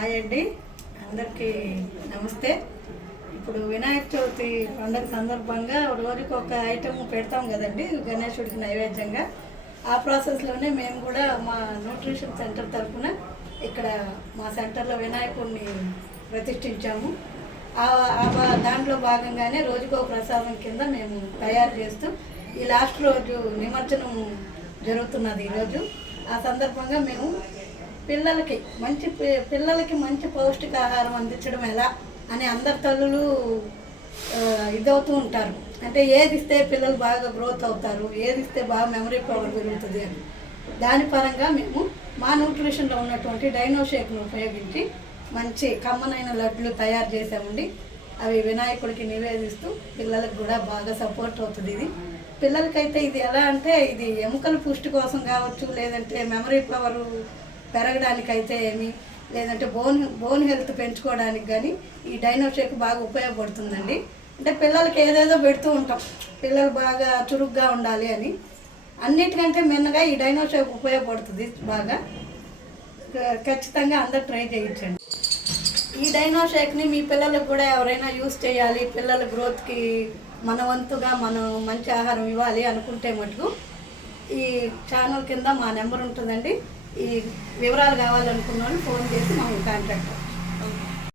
Hi అండి, అందరికీ నమస్తే. ఇప్పుడు వినాయక చవితి పండుగ సందర్భంగా రోజుకి ఒక ఐటమ్ పెడతాం కదండి గణేశుడికి నైవేద్యంగా. ఆ ప్రాసెస్లోనే మేము కూడా మా న్యూట్రిషన్ సెంటర్ తరఫున ఇక్కడ మా సెంటర్లో వినాయకుడిని ప్రతిష్ఠించాము. దాంట్లో భాగంగానే రోజుకో ప్రసాదం కింద మేము తయారు చేస్తూ ఈ లాస్ట్ రోజు నిమజ్జనం జరుగుతున్నది ఈరోజు. ఆ సందర్భంగా మేము పిల్లలకి మంచి పౌష్టికాహారం అందించడం ఎలా అని అందరి తల్లులు ఇదవుతూ ఉంటారు. అంటే ఏది ఇస్తే పిల్లలు బాగా గ్రోత్ అవుతారు, ఏది ఇస్తే బాగా మెమరీ పవర్ పెరుగుతుంది అని. దాని పరంగా మేము మా న్యూట్రిషన్లో ఉన్నటువంటి డైనో షేక్ను ఉపయోగించి మంచి కమ్మనైన లడ్లు తయారు చేసామండి. అవి వినాయకుడికి నివేదిస్తూ పిల్లలకు కూడా బాగా సపోర్ట్ అవుతుంది. ఇది పిల్లలకైతే ఇది ఎలా అంటే ఇది ఎముకల పుష్టి కోసం కావచ్చు, లేదంటే మెమరీ పవర్ పెరగడానికైతే లేదంటే బోన్ హెల్త్ పెంచుకోవడానికి కానీ ఈ డైనో షేక్ బాగా ఉపయోగపడుతుందండి. అంటే పిల్లలకి ఏదేదో పెడుతూ ఉంటాం, పిల్లలు బాగా చురుగ్గా ఉండాలి అని. అన్నిటికంటే మిన్నగా ఈ డైనో షేక్ ఉపయోగపడుతుంది బాగా. ఖచ్చితంగా అందరు ట్రై చేయించండి. ఈ డైనో షేక్ని మీ పిల్లలకు కూడా ఎవరైనా యూస్ చేయాలి, పిల్లల గ్రోత్కి మన వంతుగా మనం మంచి ఆహారం ఇవ్వాలి అనుకుంటే మటుకు ఈ ఛానల్ కింద మా నెంబర్ ఉంటుందండి. ఈ వివరాలు కావాలనుకున్న వాళ్ళు ఫోన్ చేసి మమ్మల్ని కాంటాక్ట్